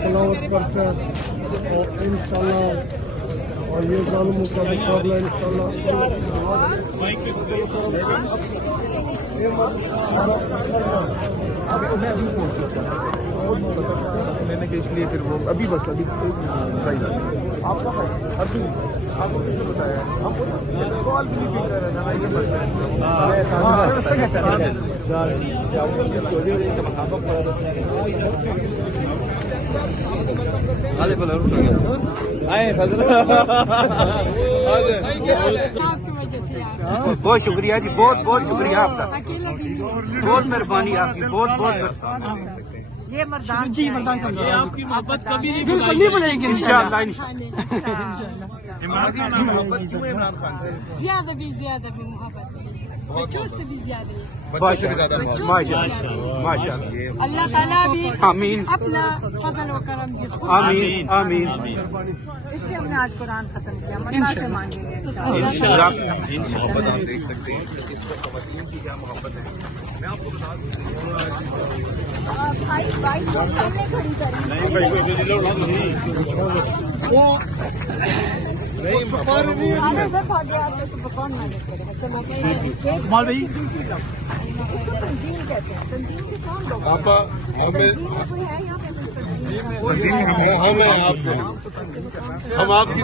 तलावत करते हैं और इंशाल्लाह और ये जालिमों का मुकाबला इंशाल्लाह लेने के इसलिए फिर वो अभी बस अभी आपका अभी आपको किसने बताया? आपको कॉल भी नहीं कर रहा था, ये बहुत शुक्रिया जी, बहुत बहुत शुक्रिया आपका, बहुत मेहरबानी आपकी, बहुत बहुत ये मर्दान जी, मर्दान समझो, ये आपकी मोहब्बत कभी नहीं बिल्कुल नहीं भूलेंगे इंशाअल्लाह। इमरान खान मोहब्बत क्यों है इमरान खान से? ज्यादा भी मोहब्बत बच्चों से भी ज्यादा है। बच्चों से भी ज्यादा माशाअल्लाह। अल्लाह ताला भी आमीन अपना फजल व करम से आमीन आमीन। इससे हमने आज कुरान खत्म किया, मन्ना से मांगेंगे मोहब्बत आप देख सकते हैं इस वक्त ख़वातीन की क्या मोहब्बत है। मैं आपको बता दूं पापा हम आपकी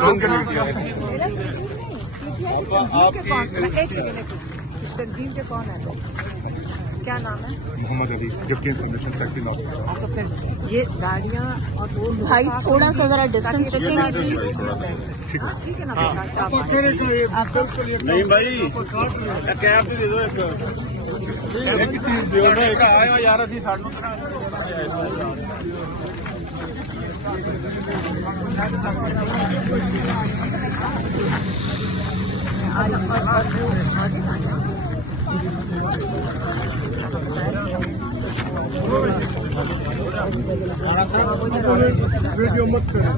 तंजीम के कौन है? क्या नाम है? Mohammad Ali, deputy information secretary. तो फिर ये गाड़ियाँ और वो भाई थोड़ा सा जरा डिस्टेंस रखेंगे प्लीज। ठीक है ना? नहीं भाई कैब भी दे दो एक चीज दो ना, एक आया यार असी सानू वीडियो मत करें,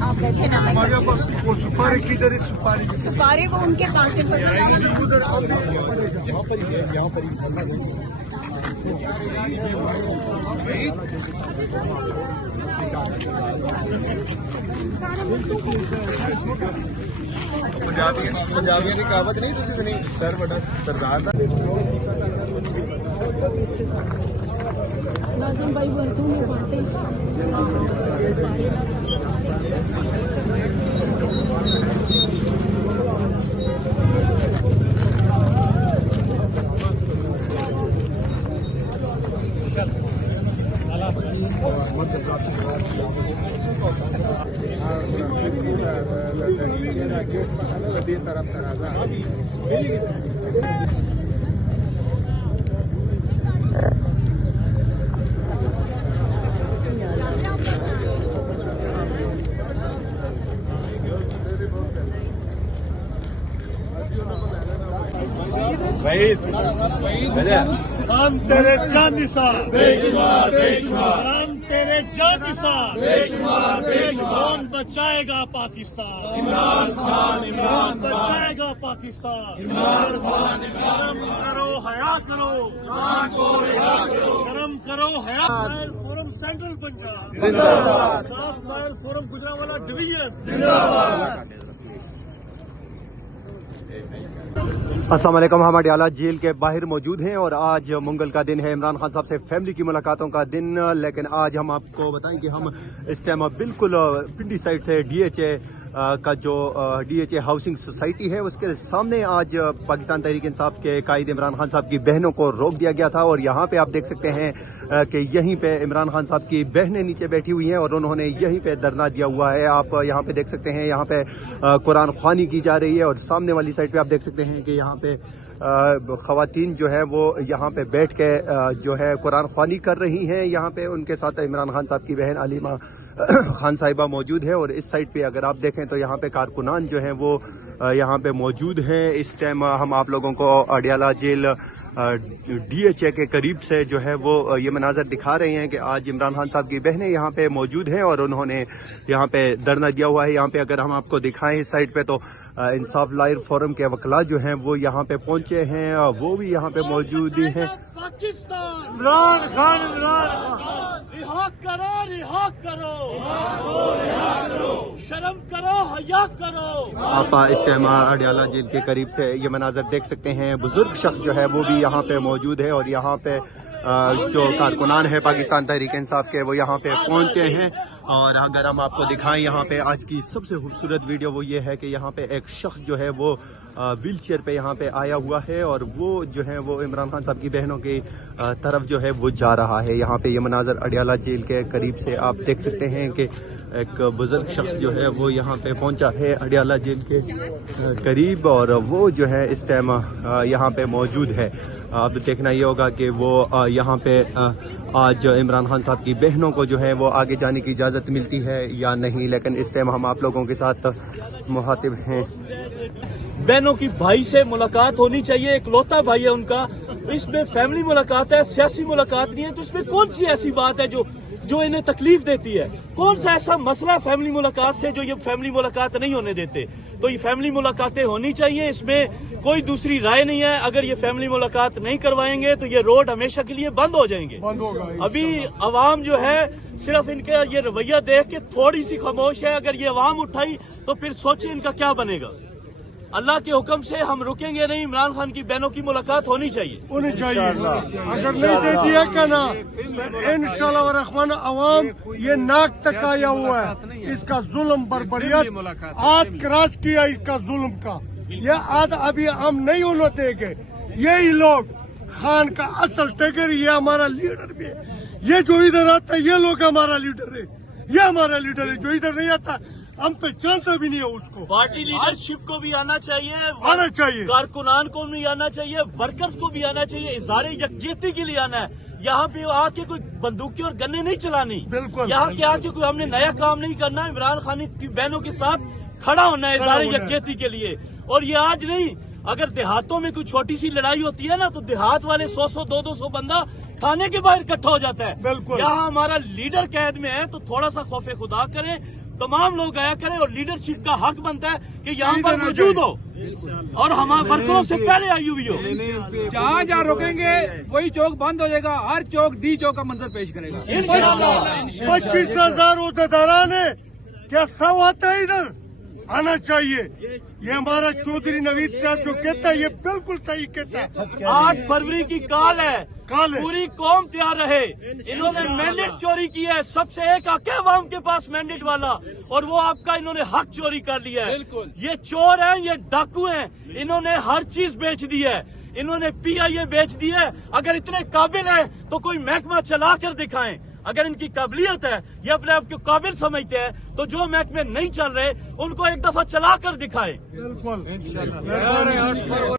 आप बैठे ना, वो सुपारी किधर है? सुपारी वो उनके पास है, उधर यहाँ पर पंजाबियों की कहावत नहीं तुसी सुनी, सर बड़ा सरदार दा भाई वर्तों में बांटे हम तेरे जान निसार, हम तेरे जान निसार, कौन बचाएगा पाकिस्तान? इमरान बचाएगा पाकिस्तान। शर्म करो, हया करो, शर्म करो, हया। फोरम सेंट्रल पंजाब जिंदाबाद, साफ फायर फोरम गुजरांवाला डिवीजन जिंदाबाद। अस्सलाम वालेकुम। हम अडियाला जेल के बाहर मौजूद हैं और आज मंगल का दिन है, इमरान खान साहब से फैमिली की मुलाकातों का दिन। लेकिन आज हम आपको बताएं कि हम इस टाइम बिल्कुल पिंडी साइड से DHA का जो DHA हाउसिंग सोसाइटी है उसके सामने आज पाकिस्तान तहरीक इंसाफ के कायद इमरान खान साहब की बहनों को रोक दिया गया था। और यहाँ पे आप देख सकते हैं कि यहीं पे इमरान खान साहब की बहनें नीचे बैठी हुई हैं और उन्होंने यहीं पे धरना दिया हुआ है। आप यहाँ पे देख सकते हैं, यहाँ पे कुरान ख्वानी की जा रही है और सामने वाली साइड पे आप देख सकते हैं कि यहाँ पे ख़वातीन जो है वो यहाँ पे बैठ के जो है कुरान ख्वानी कर रही हैं। यहाँ पे उनके साथ इमरान खान साहब की बहन अलीमा खान साहिबा मौजूद है। और इस साइड पे अगर आप देखें तो यहाँ पे कारकुनान जो हैं वो यहाँ पे मौजूद हैं। इस टाइम हम आप लोगों को अडियाला जेल DHA के करीब से जो है वो ये मनाजर दिखा रहे हैं कि आज इमरान खान साहब की बहनें यहाँ पे मौजूद हैं और उन्होंने यहाँ पे धरना दिया हुआ है। यहाँ पे अगर हम आपको दिखाएं इस साइड पे तो इंसाफ लायर फोरम के वकला जो हैं वो यहाँ पे पहुंचे हैं, वो भी यहाँ पे मौजूद ही हैं। पाकिस्तान इमरान खान रिहा करो, रिहा करो, शर्म करो, हया करो। आप इस टाइम अडियाला जेल के करीब से ये मनाजर देख सकते हैं। बुजुर्ग शख्स जो है वो भी यहाँ पे मौजूद है और यहाँ पे जो कारकुनान है पाकिस्तान तहरीक इंसाफ के वो यहाँ पे पहुंचे हैं। और अगर हम आपको दिखाएं यहाँ पे आज की सबसे खूबसूरत वीडियो वो ये है कि यहाँ पे एक शख्स जो है वो व्हील चेयर पे यहाँ पे आया हुआ है और वो जो है वो इमरान खान साहब की बहनों की तरफ जो है वो जा रहा है। यहाँ पे ये मनाजर अडियाला जेल के करीब से आप देख सकते हैं कि एक बुजुर्ग शख्स जो है वो यहाँ पे पहुंचा है अडियाला जेल के करीब और वो जो है इस टाइम यहाँ पे मौजूद है। अब देखना ये होगा कि वो यहाँ पे आज इमरान खान साहब की बहनों को जो है वो आगे जाने की इजाज़त मिलती है या नहीं, लेकिन इस टाइम हम आप लोगों के साथ मुखातिब हैं। बहनों की भाई से मुलाकात होनी चाहिए, इकलौता भाई है उनका। इसमें फैमिली मुलाकात है, सियासी मुलाकात नहीं है। तो इसमें कौन सी ऐसी बात है जो इन्हें तकलीफ देती है? कौन सा ऐसा मसला फैमिली मुलाकात से जो ये फैमिली मुलाकात नहीं होने देते? तो ये फैमिली मुलाकातें होनी चाहिए, इसमें कोई दूसरी राय नहीं है। अगर ये फैमिली मुलाकात नहीं करवाएंगे तो ये रोड हमेशा के लिए बंद हो जाएंगे। अभी अवाम जो है सिर्फ इनका ये रवैया देख के थोड़ी सी खामोश है। अगर ये अवाम उठाई तो फिर सोचिए इनका क्या बनेगा। अल्लाह के हुक्म से हम रुकेंगे नहीं। इमरान खान की बहनों की मुलाकात होनी चाहिए। अगर नहीं दे दिया क्या ना इंशाल्लाह व रहमान अवाम ये नाक तक आया हुआ है। इसका जुल्म बर्बरियत आज क्रॉस किया इसका जुल्म का। ये आज अभी हम नहीं होने देंगे। यही लोग खान का असल टैगर ये हमारा लीडर भी है। ये जो इधर आता है ये लोग हमारा लीडर है, ये हमारा लीडर है। जो इधर नहीं आता हम पहचानते भी नहीं है उसको। पार्टी लीडरशिप को भी आना चाहिए, आना चाहिए, कारकुनान को भी आना चाहिए, वर्कर्स को भी आना चाहिए। इज़हारे यकजहती के लिए आना है। यहाँ पे आके कोई बंदूकें और गन्ने नहीं चलानी। बिल्कुल यहाँ के आके कोई हमने नया काम नहीं करना। इमरान खान की बहनों के साथ खड़ा होना है इज़हारे यकजहती के लिए। और ये आज नहीं, अगर देहातों में कोई छोटी सी लड़ाई होती है ना तो देहात वाले 100-100 200 बंदा थाने के बाहर इकट्ठा हो जाता है। बिल्कुल यहाँ हमारा लीडर कैद में है तो थोड़ा सा खौफे खुदा करें, तमाम लोग आया करें और लीडरशिप का हक बनता है कि यहाँ पर मौजूद हो और हमारे वर्करों से पहले आई हुई हो। जहाँ रोकेंगे वही चौक बंद हो जाएगा। हर चौक डी चौक का मंजर पेश करेगा। 25,000 उहदेदारान है क्या सब आता है इधर आना चाहिए। ये हमारा चौधरी नवीद साहब जो कहता है ये बिल्कुल सही कहता है। 8 फरवरी की काल है, पूरी कौम तैयार रहे। इन्होंने मैंडेट चोरी किया है। सबसे एक हक है अवाम के पास मैंडेट वाला और वो आपका इन्होंने हक चोरी कर लिया है। ये चोर हैं, ये डाकू हैं। इन्होंने हर चीज बेच दी है। इन्होंने PIA बेच दी है। अगर इतने काबिल है तो कोई महकमा चला कर दिखाएं। अगर इनकी काबिलियत है, ये अपने आप को काबिल समझते हैं तो जो महकमे नहीं चल रहे उनको एक दफा चला कर दिखाएं। बिल्कुल